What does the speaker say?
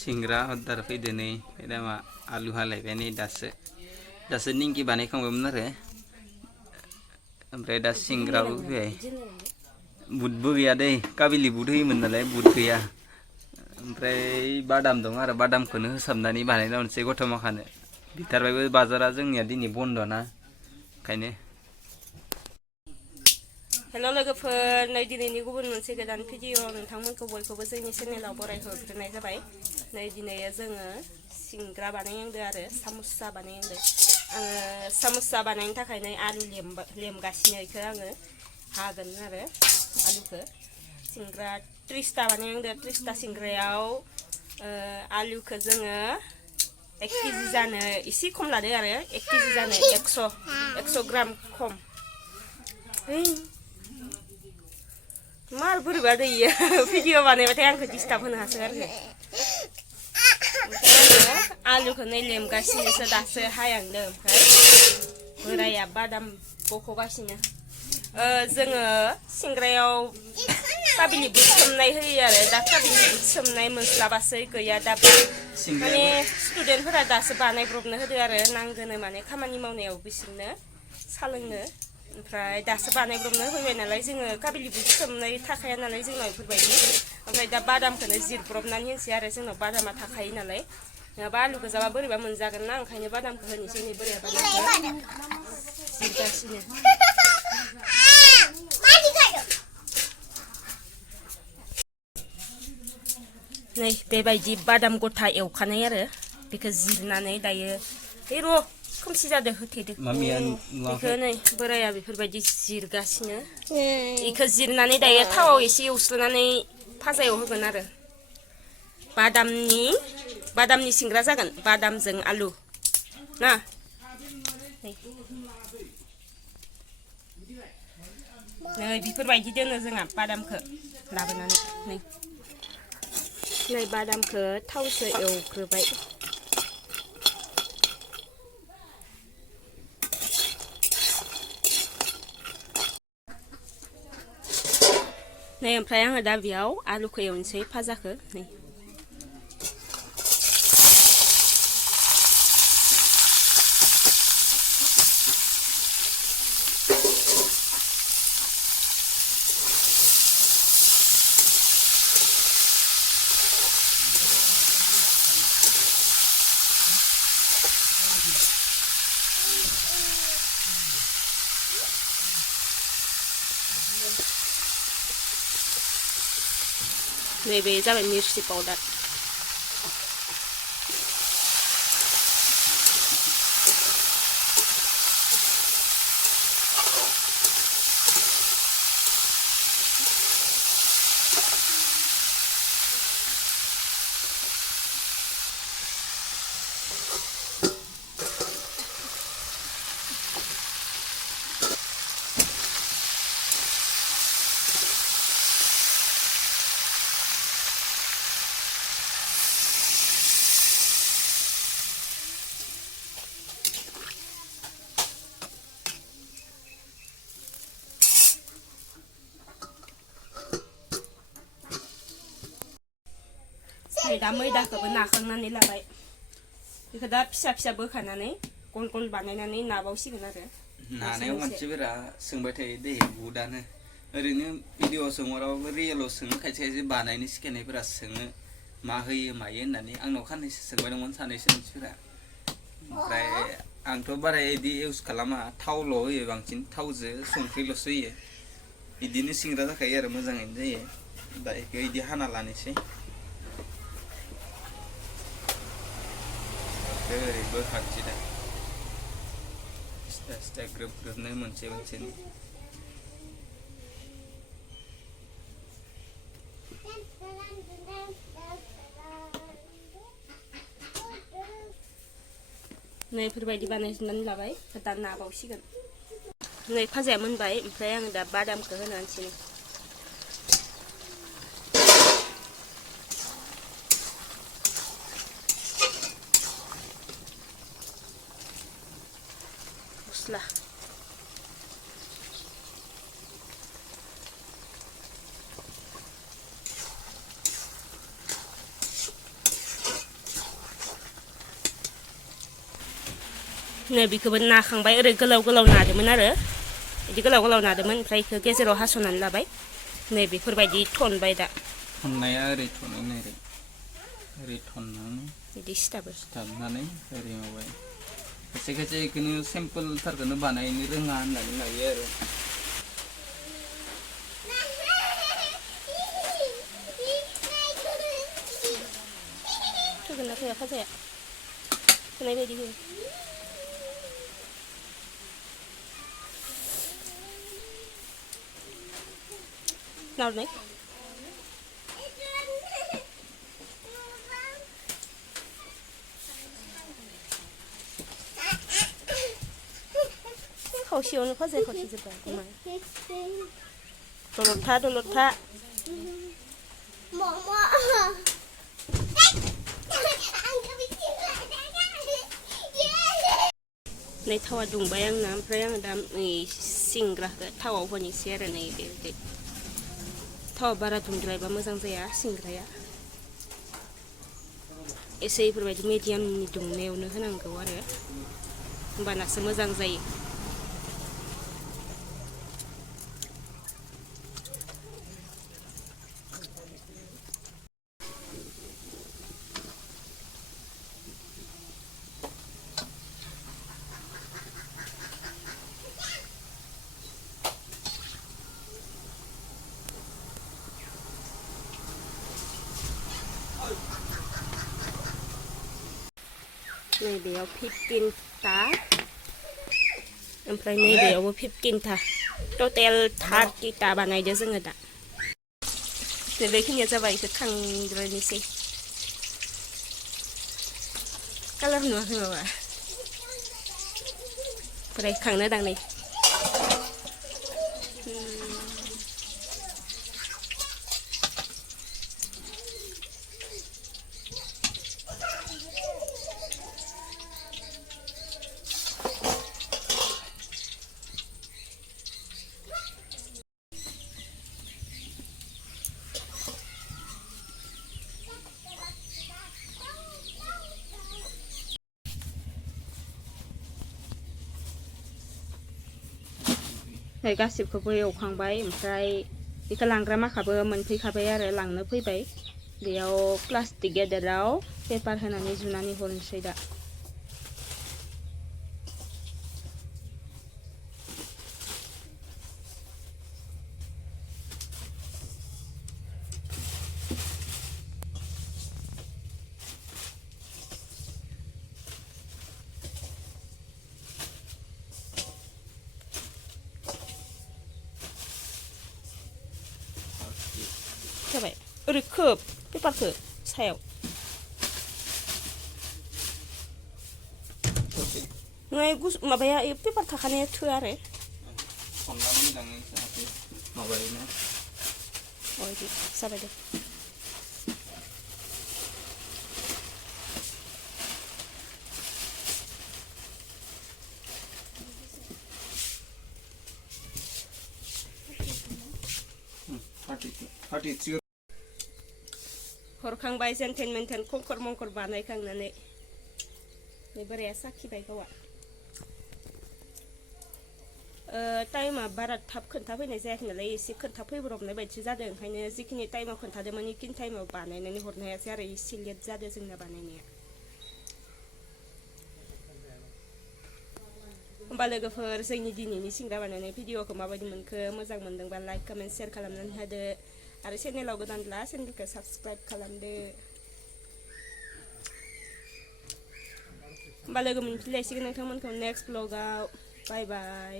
सिंग्रा अर्डार फैदो नै दा मा आलु हालायबाय नै दासो निंकि बानायखांबायमोन आरो ओमफ्राय दा सिंग्राबो फैबाय बुटबो गैया दै काबिलि बुट होयोमोन नालाय बुट गैया ओमफ्राय बादाम दं आरो बादामखौनो होसाबनानै बानायना हरनोसै गथ' माखानो बिथारबायबो बाजारा जोंनिया दिनै बन्द' ना ओंखायनो हेल' लोगोफोर नै दिनैनि गुबुन मोनसे गोदान भिडिअ नोंथांमोनखौ बयखौबो जोंनि चेनेलाव बरायहरग्रोनाय जाबाय नै दिनै जोङो सिंग्रा बानायनांदों आरो साम'सा बानायनांदों आङो साम'सा बानायनो थाखाय नै आलु लेमगासिनो इखौ आङो हागोन आरो आलुखौ सिंग्रा 30ता बानायनांदों 30ता सिंग्रायाव आलुखौ जोङो 1 केजि जानो एसे खम लादो आरो 1 केजि जानो 100 ग्राम खम मार बोरैबा दैयो भिडिअ बानायबाथाय आंखौ डिस्टार्ब होनो हासोगारो ओमफ्राय आलुखौ नै लेमगासिनोसो दासो हायांदों ओमफ्राय बोराया बादाम बख'गासिनो जोङो सिंग्रायाव काबिलि बुट सोमनाय होयो आरो दा काबिलि बुट सोमनाय मोनस्लाबासै गैया दा माने स्टुडेन्टफोरा दासो बानायब्रबनो होदो आरो नांगोनो माने खामानि मावनायाव बिसोरनो सालोंनो ओमफ्राय दासो बानायब्रबनो होबाय नालाय जोङो काबिलि बुट सोमनाय थाखाया नालाय जोंनाव बेफोरबायदि ओमफ्राय दा बादामखौनो जिरब्रबनानै होनोसै आरो जोंनाव बादामा थाखायो नालाय नङाबा आलु गोजाबा बोरैबा मोनजागोन ना ओंखायनो बादामखौ होनोसै नै बोरैबा जिरगासिनो नै बेबायदि बादाम गथा एवखानाय आरो बेखौ जिरनानै दायो र' खोमसि जादों होथेदो बेखौ नै बोराया बेफोरबायदि जिरगासिनो बेखौ जिरनानै दायो थावआव एसे एवस्रोनानै फाजायाव होगोन आरो बादामनि सिंग्रा जागोन बादामजों आलु ना नै बेफोरबायदि दोनो जोंहा बादामखौ लाबोनानै नै बादामखौ थावसो एवग्रोबाय नै ओमफ्राय आङो दा बेयाव आलुखौ एवनोसै फाजाखौ नै नैबे जाबाय मिर्चि पाउडार दा मैदाखौबो नाखांनानै लाबाय बेखौ दा फिसा फिसा बोखानानै गल गल बानायनानै नाबावसिगोन आरो नानायाव मानसिफोरा सोंबाय थायो दै बुटआनो ओरैनो भिडिअ सोंहराबाबो रियेलाव सोङो खायसे खायसे बानायनो सिखायनायफोरा सोङो मा होयो मायो होननानै आंनाव खाननैसो सोंबाय दंमोन सानैसो मानसिफोरा ओमफ्राय आंथ' बारा इदि इउस खालामा थावल' होयो बांसिन थावजों संख्रिल'सो होयो बिदिनो सिंग्रा जाखायो आरो मोजाङैनो जायो दा इखौ इदि हाना लानोसै ओरै बोखानोसै दा सिथा सिथा ग्रोब ग्रोबनो मोनसे मोनसेनो नै बेफोरबायदि बानायजोबनानै लाबाय दा नाबावसिगोन नै फाजाया मोनबाय ओमफ्राय आङो दा बादामखौ होनानैसै मस्ला नै बेखौबो नाखांबाय ओरै गोलाव गोलाव नादोंमोन आरो बिदि गोलाव गोलाव नादोंमोन ओमफ्राय बेखौ गेजेराव हास'नानै लाबाय नै बेफोरबायदि थनबाय दा थननाया ओरै थनो ओरै ओरै थननानै बिदि सिथाबनानै ओरै माबाय खायसे खायसे बेखौनो सिम्पोलथारखौनो बानायनो रोङा होननानै लायो आरो थोगोन ना थोआ फाजाया थोनाय बायदि हो नारनाय खावसेयावनो फाजाया खावसे जोब्बाय दलद था नै थावा दुंबाय आंना ओमफ्राय आङो दा नै सिंग्राखौ थावाव होनोसै आरो नै बेबायदि थावा बारा दुंद्रायबा मोजां जाया सिंग्राया एसे बेफोरबायदि मिडियामनि दुंनायावनो होनांगौ आरो होमबानासो मोजां जायो नैबेयाव 15टा ओमफ्राय नैबेयावबो 15टा टटेल 30टा बानायदो जोङो दा बेखिनिया जाबाय बेखौ खांग्रोनोसै कालार नुवाखै माबा ओमफ्राय खांनो दांनै नै गासिबखौबो एवखांबाय ओमफ्राय बेखौ लांग्रा माखाबो मोनफैखाबाय आरो लांनो फैबाय बेयाव प्लास्टिक गेदेराव पेपार होनानै जुनानै हरनोसै दा जाबाय ओरै खोब पेपारखौ सायाव नङा माबाया पेपार थाखानाया थोआ आरो माबायोना बिदि जाबाय दे हरखांबाय जेनथेन मेनथेन खंखर मंखर बानायखांनानै बे बोराया साखिबाय गावआ टाइमा बारा थाब खोन्थाफैनाय जायाखै नालाय एसे खोन्थाफैब्रबनाय बायदिसो जादों ओंखायनो जिखिनि टाइमाव खोन्थादोंमोन बेखिनि टाइमाव बानायनानै हरनो हायासै आरो एसे लेट जादों जोंना बानायनाया होमबा लोगोफोर जोंनि दिनैनि सिंग्रा बानायनाय भिडिअखौ माबायदि मोनखो मोजां मोनदोंबा लाइक कमेन्ट शेयार खालामनानै होदो आरो चेनेलाव गोदानब्ला चेनेलखौ साबस्क्राइब खालामदो होमबा लोगो मोनफिनलायसिगोन नोंथांमोनखौ नेक्स्ट ब्लगाव बाय बाय